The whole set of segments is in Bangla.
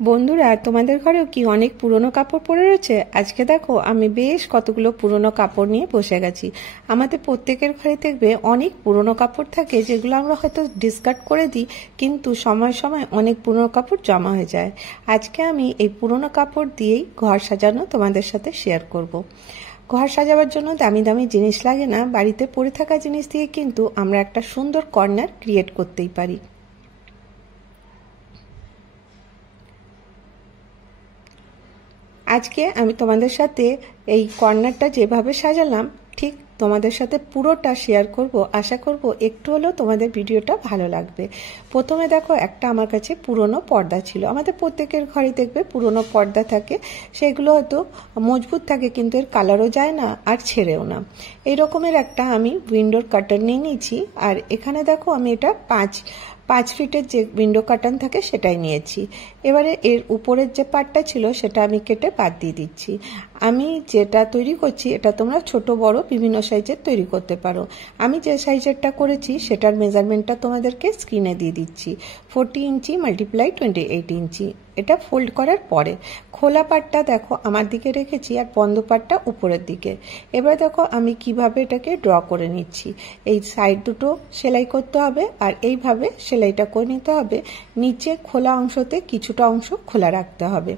বন্ধুরা, তোমাদের ঘরেও কি অনেক পুরনো কাপড় পরে রয়েছে? আজকে দেখো আমি বেশ কতগুলো পুরনো কাপড় নিয়ে বসে গেছি। আমাদের প্রত্যেকের ঘরে দেখবে অনেক পুরনো কাপড় থাকে, যেগুলো আমরা হয়তো ডিসকার্ড করে দিই, কিন্তু সময় সময় অনেক পুরনো কাপড় জমা হয়ে যায়। আজকে আমি এই পুরনো কাপড় দিয়েই ঘর সাজানো তোমাদের সাথে শেয়ার করব। ঘর সাজাবার জন্য দামি দামি জিনিস লাগে না, বাড়িতে পড়ে থাকা জিনিস দিয়ে কিন্তু আমরা একটা সুন্দর কর্নার ক্রিয়েট করতেই পারি। আজকে আমি তোমাদের সাথে এই কর্নারটা যেভাবে সাজালাম ঠিক তোমাদের সাথে পুরোটা শেয়ার করব। আশা করব একটু হলেও তোমাদের ভিডিওটা ভালো লাগবে। প্রথমে দেখো, একটা আমার কাছে পুরনো পর্দা ছিল। আমাদের প্রত্যেকের ঘরে দেখবে পুরনো পর্দা থাকে, সেগুলো হয়তো মজবুত থাকে কিন্তু এর কালারও যায় না আর ছেড়েও না। এই রকমের একটা আমি উইন্ডোর কার্টেন নিয়ে নিয়েছি। আর এখানে দেখো আমি এটা 5 ফিটের যে উইন্ডো কার্টেন থাকে সেটাই নিয়েছি। এবারে এর উপরের যে পার্টটা ছিল সেটা আমি কেটে বাদ দিয়ে দিচ্ছি। আমি যেটা তৈরি করছি এটা তোমরা ছোট বড় বিভিন্ন সাইজের তৈরি করতে পারো। আমি যে সাইজেরটা করেছি সেটার মেজারমেন্টটা তোমাদেরকে স্ক্রিনে দিয়ে দিচ্ছি। 40 ইঞ্চি × 28 ইঞ্চি। এটা ফোল্ড করার পরে খোলা পাটটা দেখো আমার দিকে রেখেছি আর বন্ধ পাটটা উপরের দিকে। এবার দেখো আমি কিভাবে এটাকে ড্র করে নিচ্ছি। এই সাইড দুটো সেলাই করতে হবে আর এইভাবে সেলাইটা করে নিতে হবে। নিচে খোলা অংশতে কিছুটা অংশ খোলা রাখতে হবে।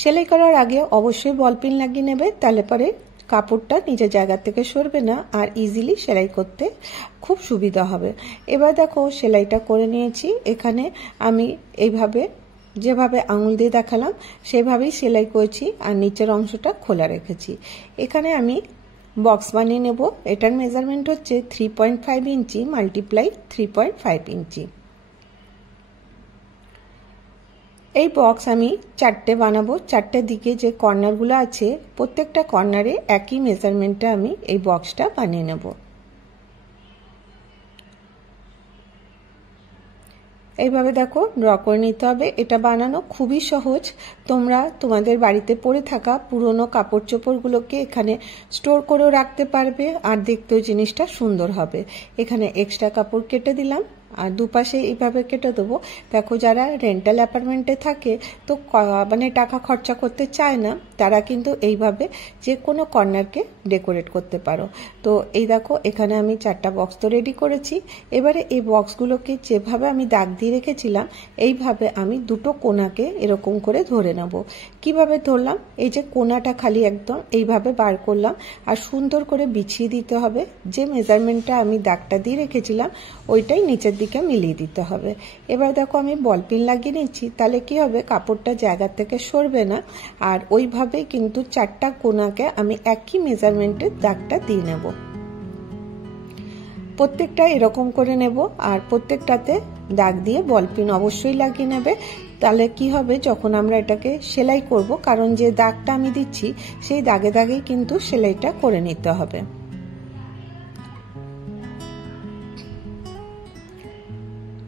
সেলাই করার আগে অবশ্যই বল পিন লাগিয়ে নেবে, তাহলে পরে কাপড়টা নিজের জায়গা থেকে সরবে না আর ইজিলি সেলাই করতে খুব সুবিধা হবে। এবার দেখো সেলাইটা করে নিয়েছি। এখানে আমি এইভাবে যেভাবে আঙুল দিয়ে দেখালাম সেভাবেই সেলাই করেছি আর নিচের অংশটা খোলা রেখেছি। এখানে আমি বক্স বানিয়ে নেব। এটার মেজারমেন্ট হচ্ছে 3.5 ইঞ্চি × 3.5 ইঞ্চি। এই বক্স আমি 4টে বানাবো। 4টে দিকে যে কর্নারগুলো আছে প্রত্যেকটা কর্নারে একই মেজারমেন্টে আমি এই বক্সটা বানিয়ে নেব। এইভাবে দেখো ড্র করে নিতে হবে। এটা বানানো খুবই সহজ। তোমরা তোমাদের বাড়িতে পড়ে থাকা পুরনো কাপড় চোপড়গুলোকে এখানে স্টোর করেও রাখতে পারবে আর দেখতেও জিনিসটা সুন্দর হবে। এখানে এক্সট্রা কাপড় কেটে দিলাম আর দুপাশে এইভাবে কেটে দেবো। দেখো যারা রেন্টাল অ্যাপার্টমেন্টে থাকে তো মানে টাকা খরচা করতে চায় না, তারা কিন্তু এইভাবে যে কোনো কর্নারকে ডেকোরেট করতে পারো। তো এই দেখো এখানে আমি 4টা বক্স তো রেডি করেছি। এবারে এই বক্সগুলোকে যেভাবে আমি দাগ দিয়ে রেখেছিলাম এইভাবে আমি দুটো কোণাকে এরকম করে ধরে নেব। কিভাবে ধরলাম, এই যে কোণাটা খালি একদম এইভাবে বার করলাম আর সুন্দর করে বিছিয়ে দিতে হবে। যে মেজারমেন্টটা আমি দাগটা দিয়ে রেখেছিলাম ওইটাই নিচের দিকে মিলিয়ে দিতে হবে। এবার দেখো আমি বল পিন লাগিয়ে নিচ্ছি, তাহলে কি হবে কাপড়টা জায়গা থেকে সরবে না। আর ওইভাবেই কিন্তু 4টা কোণাকে আমি একই মেজারমেন্টের দাগটা দিয়ে নেব। প্রত্যেকটা এরকম করে নেব আর প্রত্যেকটাতে দাগ দিয়ে বল পিন অবশ্যই লাগিয়ে নেবে। তাহলে কি হবে, যখন আমরা এটাকে সেলাই করব, কারণ যে দাগটা আমি দিচ্ছি সেই দাগে দাগেই কিন্তু সেলাইটা করে নিতে হবে।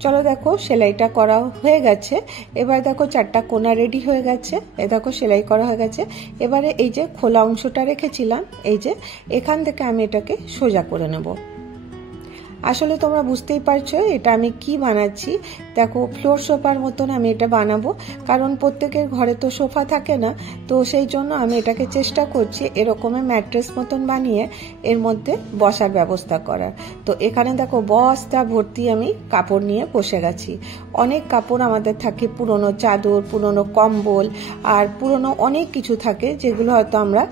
চলো দেখো সেলাইটা করা হয়ে গেছে। এবার দেখো 4টা কোণা রেডি হয়ে গেছে। দেখো সেলাই করা হয়ে গেছে। এবারে এই যে খোলা অংশটা রেখেছিলাম, এই যে এখান থেকে আমি এটাকে সোজা করে নেব। আসলে তোমরা বুঝতেই পারছো এটা আমি কি বানাচ্ছি। দেখো ফ্লোর সোফার মতন আমি এটা বানাবো, কারণ প্রত্যেকের ঘরে তো সোফা থাকে না। তো সেই জন্য আমি এটাকে চেষ্টা করছি এরকমের ম্যাট্রেস মতন বানিয়ে এর মধ্যে বসার ব্যবস্থা করার। তো এখানে দেখো বস্তা ভর্তি আমি কাপড় নিয়ে বসে গেছি। অনেক কাপড় আমাদের থাকে, পুরনো চাদর, পুরনো কম্বল আর পুরনো অনেক কিছু থাকে, যেগুলো হয়তো আমরা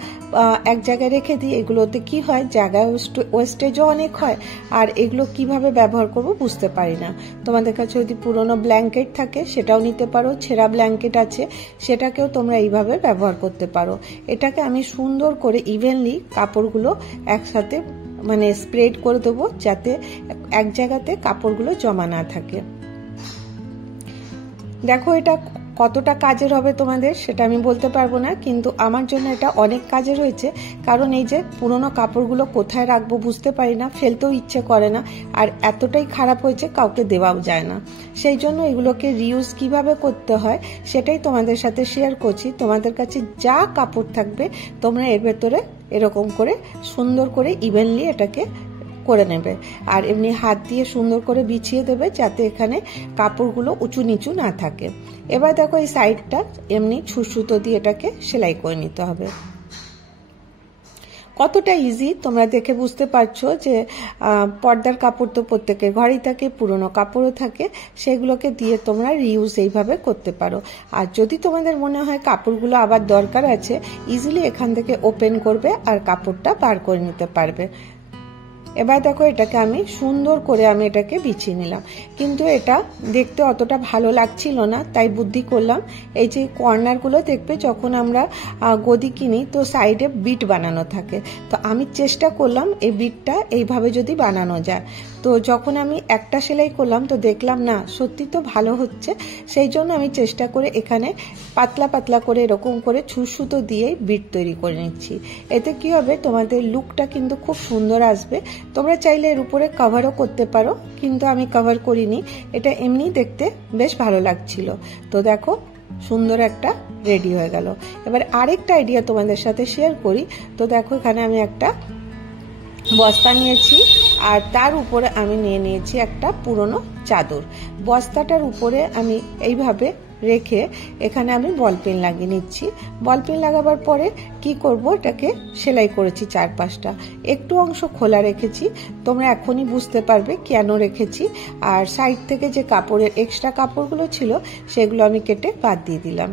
এক জায়গায় রেখে দিই। এগুলোতে কি হয়, জায়গায় ওয়েস্টেজও অনেক হয় আর এগুলো কিভাবে ব্যবহার করব বুঝতে পারি না। তোমাদের কাছে যদি পুরনো ব্ল্যাঙ্কেট থাকে সেটাও নিতে পারো, ছেঁড়া ব্ল্যাঙ্কেট আছে সেটাকেও তোমরা এইভাবে ব্যবহার করতে পারো। এটাকে আমি সুন্দর করে ইভেনলি কাপড়গুলো একসাথে মানে স্প্রেড করে দেবো, যাতে এক জায়গাতে কাপড়গুলো জমা না থাকে। দেখো এটা কতটা কাজের হবে তোমাদের সেটা আমি বলতে পারবো না, কিন্তু আমার জন্য এটা অনেক কাজের হয়েছে। কারণ এই যে পুরনো কাপড়গুলো কোথায় রাখবো বুঝতে পারি না, ফেলতেও ইচ্ছে করে না, আর এতটাই খারাপ হয়েছে কাউকে দেওয়াও যায় না। সেই জন্য এগুলোকে রিউজ কিভাবে করতে হয় সেটাই তোমাদের সাথে শেয়ার করছি। তোমাদের কাছে যা কাপড় থাকবে তোমরা এর ভেতরে এরকম করে সুন্দর করে ইভেনলি এটাকে করে নেবে। আর এমনি হাত দিয়ে সুন্দর করে বিছিয়ে দেবে যাতে এখানে কাপড়গুলো উঁচু নিচু না থাকে। এবার দেখো এই সাইডটা এমনি সুতো দিয়ে এটাকে সেলাই করে নিতে হবে। কতটা ইজি তোমরা দেখে বুঝতে পারছো যে পর্দার কাপড় তো প্রত্যেকের ঘরেই থাকে, পুরনো কাপড়ও থাকে, সেগুলোকে দিয়ে তোমরা রিউজ এইভাবে করতে পারো। আর যদি তোমাদের মনে হয় কাপড়গুলো আবার দরকার আছে, ইজিলি এখান থেকে ওপেন করবে আর কাপড়টা বার করে নিতে পারবে। এবার দেখো এটাকে আমি সুন্দর করে আমি এটাকে বিছিয়ে নিলাম, কিন্তু এটা দেখতে অতটা ভালো লাগছিল না, তাই বুদ্ধি করলাম এই যে কর্নারগুলো দেখবে যখন আমরা গদি কিনি তো সাইডে বিট বানানো থাকে, তো আমি চেষ্টা করলাম এই বিটটা এইভাবে যদি বানানো যায়। তো যখন আমি একটা সেলাই করলাম তো দেখলাম না সত্যি তো ভালো হচ্ছে, সেই জন্য আমি চেষ্টা করে এখানে পাতলা পাতলা করে এরকম করে সুতো দিয়ে বিট তৈরি করে নিচ্ছি। এতে কি হবে তোমাদের লুকটা কিন্তু খুব সুন্দর আসবে। তোমরা চাইলে এর উপরে কভারও করতে পারো, কিন্তু আমি কভার করিনি, এটা এমনি দেখতে বেশ ভালো লাগছিল। তো দেখো সুন্দর একটা রেডি হয়ে গেল। এবার আরেকটা আইডিয়া তোমাদের সাথে শেয়ার করি। তো দেখো এখানে আমি একটা বস্তা নিয়েছি আর তার উপরে আমি নিয়ে নিয়েছি একটা পুরনো চাদর। বস্তাটার উপরে আমি এইভাবে রেখে এখানে আমি বল পেন লাগিয়ে নিচ্ছি। বল পেন লাগাবার পরে কি করব, এটাকে সেলাই করেছি চারপাশটা, একটু অংশ খোলা রেখেছি, তোমরা এখনই বুঝতে পারবে কেন রেখেছি। আর সাইড থেকে যে কাপড়ের এক্সট্রা কাপড়গুলো ছিল সেগুলো আমি কেটে বাদ দিয়ে দিলাম।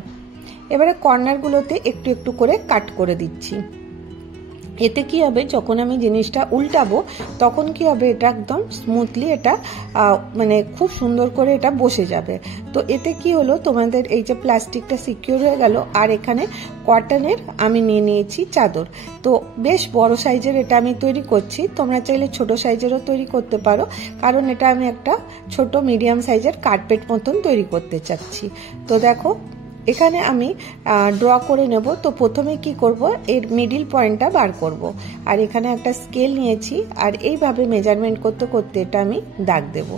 এবারে কর্নারগুলোতে একটু একটু করে কাট করে দিচ্ছি। এতে কি হবে যখন আমি জিনিসটা উল্টাবো তখন কি হবে এটা একদম স্মুথলি এটা মানে খুব সুন্দর করে এটা বসে যাবে। তো এতে কি হলো তোমাদের এই যে প্লাস্টিকটা সিকিউর হয়ে গেল। আর এখানে কটনের আমি নিয়ে নিয়েছি চাদর, তো বেশ বড় সাইজের এটা আমি তৈরি করছি, তোমরা চাইলে ছোট সাইজেরও তৈরি করতে পারো, কারণ এটা আমি একটা ছোট মিডিয়াম সাইজের কার্পেট মতন তৈরি করতে চাচ্ছি। তো দেখো এখানে আমি ড্র করে নেব। তো প্রথমে কি করব, এর মিডিল পয়েন্টটা বার করব, আর এখানে একটা স্কেল নিয়েছি আর এইভাবে মেজারমেন্ট করতে করতে এটা আমি দাগ দেব।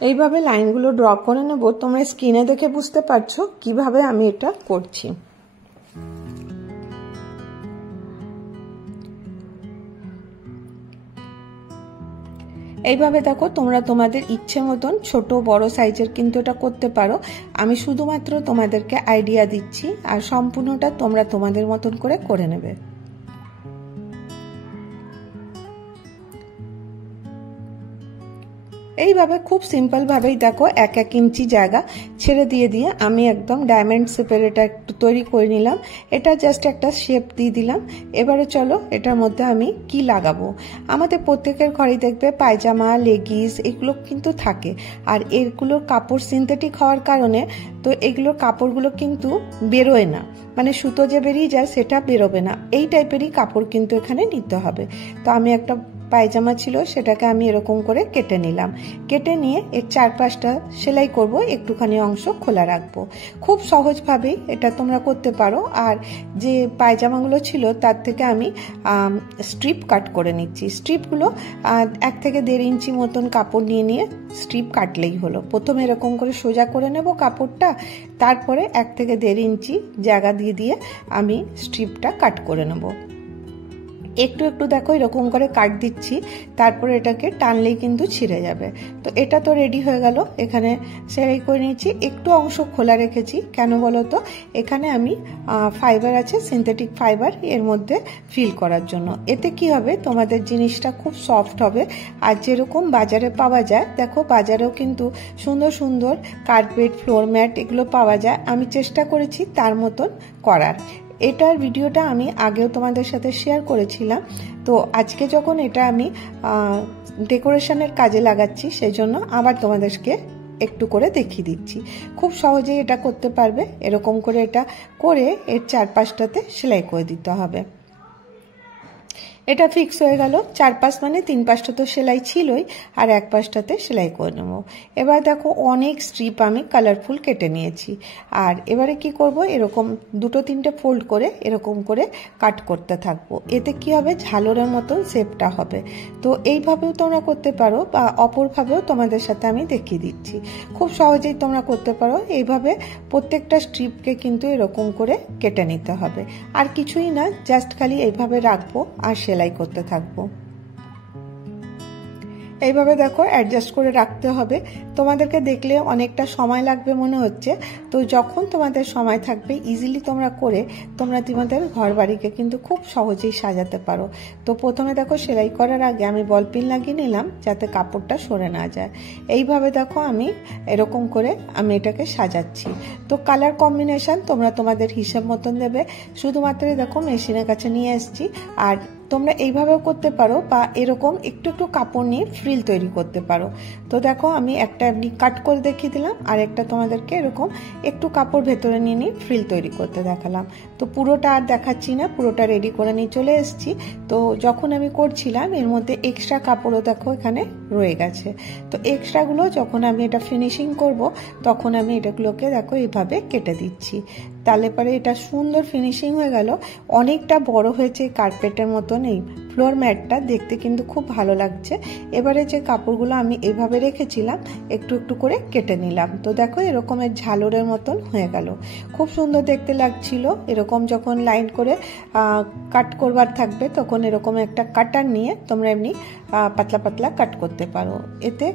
এইভাবে লাইনগুলো ড্র করে নেব। তোমরা স্ক্রিনে দেখে বুঝতে পারছো কিভাবে আমি এটা করছি। এইভাবে দেখো তোমরা তোমাদের ইচ্ছে মতন ছোট বড় সাইজের কিন্তু এটা করতে পারো। আমি শুধুমাত্র তোমাদেরকে আইডিয়া দিচ্ছি, আর সম্পূর্ণটা তোমরা তোমাদের মতন করে নেবে। এইভাবে খুব সিম্পল ভাবেই দেখো 1-1 ইঞ্চি জায়গা ছেড়ে দিয়ে আমি একদম ডায়মন্ড শেপের এটা একটু তৈরি করে নিলাম। এটা জাস্ট একটা শেপ দিয়ে দিলাম। এবারে চলো এটার মধ্যে আমি কি লাগাবো। আমাদের প্রত্যেকের ঘরে দেখবে পায়জামা লেগিস এগুলো কিন্তু থাকে, আর এগুলোর কাপড় সিনথেটিক হওয়ার কারণে তো এগুলোর কাপড়গুলো কিন্তু বেরোয় না, মানে সুতো যে বেরিয়ে যায় সেটা বেরোবে না, এই টাইপেরই কাপড় কিন্তু এখানে নিতে হবে। তো আমি একটা পায়জামা ছিল সেটাকে আমি এরকম করে কেটে নিলাম, কেটে নিয়ে এর চারপাশটা সেলাই করব, একটুখানি অংশ খোলা রাখবো। খুব সহজভাবেই এটা তোমরা করতে পারো। আর যে পায়জামাগুলো ছিল তার থেকে আমি স্ট্রিপ কাট করে নিচ্ছি। স্ট্রিপগুলো 1 থেকে 1.5 ইঞ্চি মতন কাপড় নিয়ে স্ট্রিপ কাটলেই হলো। প্রথমে এরকম করে সোজা করে নেব কাপড়টা, তারপরে 1 থেকে 1.5 ইঞ্চি জায়গা দিয়ে আমি স্ট্রিপটা কাট করে নেব। একটু একটু দেখো এরকম করে কাট দিচ্ছি, তারপরে এটাকে টানলেই কিন্তু ছিঁড়ে যাবে। তো এটা তো রেডি হয়ে গেল। এখানে সেলাই করে নিয়েছি, একটু অংশ খোলা রেখেছি কেন বলো তো, এখানে আমি ফাইবার আছে সিনথেটিক ফাইবার এর মধ্যে ফিল করার জন্য। এতে কি হবে তোমাদের জিনিসটা খুব সফট হবে। আর যেরকম বাজারে পাওয়া যায়, দেখো বাজারেও কিন্তু সুন্দর সুন্দর কার্পেট ফ্লোর ম্যাট এগুলো পাওয়া যায়, আমি চেষ্টা করেছি তার মতন করার। এটার ভিডিওটা আমি আগেও তোমাদের সাথে শেয়ার করেছিলাম। তো আজকে যখন এটা আমি ডেকোরেশনের কাজে লাগাচ্ছি সেই জন্য আবার তোমাদেরকে একটু করে দেখিয়ে দিচ্ছি। খুব সহজেই এটা করতে পারবে। এরকম করে এটা করে এর চারপাশটাতে সেলাই করে দিতে হবে। এটা ফিক্স হয়ে গেল। 4 পাশ মানে 3 পাশটা তো সেলাই ছিলই, আর এক পাশটাতে সেলাই করে নেব। এবার দেখো অনেক স্ট্রিপ আমি কালারফুল কেটে নিয়েছি। আর এবারে কি করব, এরকম 2-3টে ফোল্ড করে এরকম করে কাট করতে থাকবো। এতে কি হবে, ঝালরের মতন শেপটা হবে। তো এইভাবেও তোমরা করতে পারো, বা অপরভাবেও তোমাদের সাথে আমি দেখিয়ে দিচ্ছি। খুব সহজেই তোমরা করতে পারো। এইভাবে প্রত্যেকটা স্ট্রিপকে কিন্তু এরকম করে কেটে নিতে হবে। আর কিছুই না, জাস্ট খালি এইভাবে রাখবো আর সেলাই করতে থাকবো। এইভাবে দেখো অ্যাডজাস্ট করে রাখতে হবে। তোমাদেরকে দেখলে অনেকটা সময় লাগবে মনে হচ্ছে, তো যখন তোমাদের সময় থাকবে ইজিলি তোমরা করে তোমরা তোমাদের ঘর বাড়িকে কিন্তু খুব সহজেই সাজাতে পারো। তো প্রথমে দেখো সেলাই করার আগে আমি বল পিন লাগিয়ে নিলাম যাতে কাপড়টা সরে না যায়। এইভাবে দেখো আমি এরকম করে আমি এটাকে সাজাচ্ছি। তো কালার কম্বিনেশন তোমরা তোমাদের হিসেব মতন দেবে। শুধুমাত্র দেখো মেশিনের কাছে নিয়ে এসেছি। আর তোমরা এইভাবেও করতে পারো, বা এরকম একটু একটু কাপড় নিয়ে ফ্রিল তৈরি করতে পারো। তো দেখো আমি একটা এমনি কাট করে দেখিয়ে দিলাম, আর একটা তোমাদেরকে এরকম একটু কাপড় ভেতরে নিয়ে ফ্রিল তৈরি করতে দেখালাম। তো পুরোটা আর দেখাচ্ছি না, পুরোটা রেডি করে নিয়ে চলে এসেছি। তো যখন আমি করছিলাম এর মধ্যে এক্সট্রা কাপড়ও দেখো এখানে রয়ে গেছে। তো এক্সট্রাগুলো যখন আমি এটা ফিনিশিং করব তখন আমি এটাগুলোকে দেখো এইভাবে কেটে দিচ্ছি। তাহলে পরে এটা সুন্দর ফিনিশিং হয়ে গেল। অনেকটা বড় হয়েছে কার্পেটের মতন এই ফ্লোর ম্যাটটা, দেখতে কিন্তু খুব ভালো লাগছে। এবারে যে কাপড়গুলো আমি এইভাবে রেখেছিলাম একটু একটু করে কেটে নিলাম। তো দেখো এরকমের ঝালরের মতন হয়ে গেল, খুব সুন্দর দেখতে লাগছিল। এরকম যখন লাইন করে কাট করবার থাকবে তখন এরকম একটা কাটার নিয়ে তোমরা এমনি পাতলা পাতলা কাট করতে পারো। এতে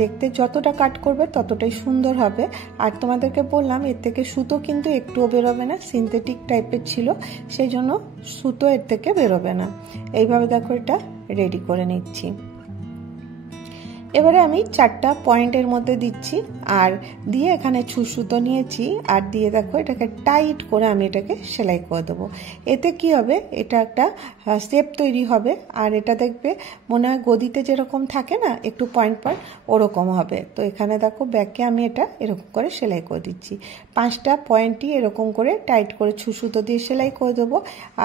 দেখতে যতটা কাট করবে ততটাই সুন্দর হবে। আর তোমাদেরকে বললাম এর থেকে সুতো কিন্তু একটুও বেরোবে না, সিনথেটিক টাইপের ছিল, সেই জন্য সুতো এর থেকে বেরোবে না। এইভাবে দেখো এটা রেডি করে নিচ্ছি। এবারে আমি 4টা পয়েন্টের মধ্যে দিচ্ছি, আর দিয়ে এখানে সুতো নিয়েছি, আর দিয়ে দেখো এটাকে টাইট করে আমি এটাকে সেলাই করে দেবো। এতে কি হবে, এটা একটা শেপ তৈরি হবে। আর এটা দেখবে মনে হয় গদিতে যেরকম থাকে না একটু পয়েন্ট পয়েন্ট, ওরকম হবে। তো এখানে দেখো ব্যাকে আমি এটা এরকম করে সেলাই করে দিচ্ছি। 5টা পয়েন্টই এরকম করে টাইট করে সুতো দিয়ে সেলাই করে দেবো।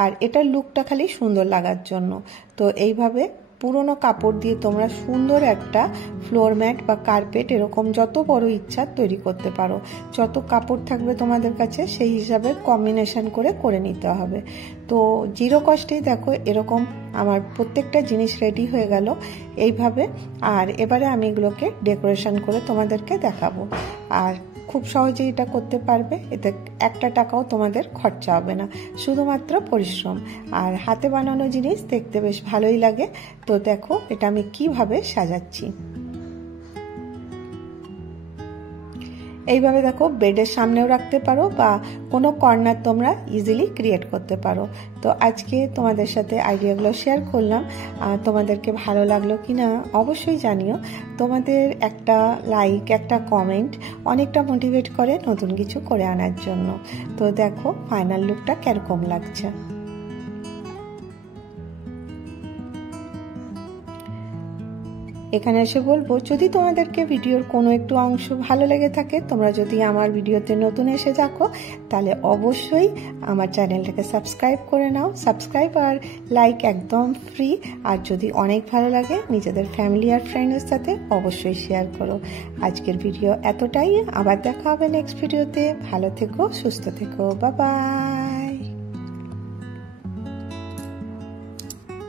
আর এটার লুকটা খালি সুন্দর লাগার জন্য। তো এইভাবে পুরনো কাপড় দিয়ে তোমরা সুন্দর একটা ফ্লোর ম্যাট বা কার্পেট এরকম যত বড় ইচ্ছা তৈরি করতে পারো। যত কাপড় থাকবে তোমাদের কাছে সেই হিসাবে কম্বিনেশন করে নিতে হবে। তো জিরো কস্টেই দেখো এরকম আমার প্রত্যেকটা জিনিস রেডি হয়ে গেল এইভাবে। আর এবারে আমি এগুলোকে ডেকোরেশন করে তোমাদেরকে দেখাবো। আর খুব সহজেই এটা করতে পারবে, এতে একটা টাকাও তোমাদের খরচা হবে না, শুধুমাত্র পরিশ্রম। আর হাতে বানানো জিনিস দেখতে বেশ ভালোই লাগে। তো দেখো এটা আমি কিভাবে সাজাচ্ছি। এইভাবে দেখো বেডের সামনেও রাখতে পারো, বা কোনো কর্নার তোমরা ইজিলি ক্রিয়েট করতে পারো। তো আজকে তোমাদের সাথে আইডিয়াগুলো শেয়ার করলাম। তোমাদেরকে ভালো লাগলো কিনা অবশ্যই জানিও। তোমাদের একটা লাইক, একটা কমেন্ট অনেকটা মোটিভেট করে নতুন কিছু করে আনার জন্য। তো দেখো ফাইনাল লুকটা কিরকম লাগছে। এখানে এসে বলবো, যদি তোমাদেরকে ভিডিওর কোনো একটু অংশ ভালো লেগে থাকে, তোমরা যদি আমার ভিডিওতে নতুন এসে থাকো, তাহলে অবশ্যই আমার চ্যানেলটাকে সাবস্ক্রাইব করে নাও। সাবস্ক্রাইব আর লাইক একদম ফ্রি। আর যদি অনেক ভালো লাগে নিজেদের ফ্যামিলি আর ফ্রেন্ডের সাথে অবশ্যই শেয়ার করো। আজকের ভিডিও এতটাই, আবার দেখা হবে নেক্সট ভিডিওতে। ভালো থেকো, সুস্থ থেকো, বাই বাই।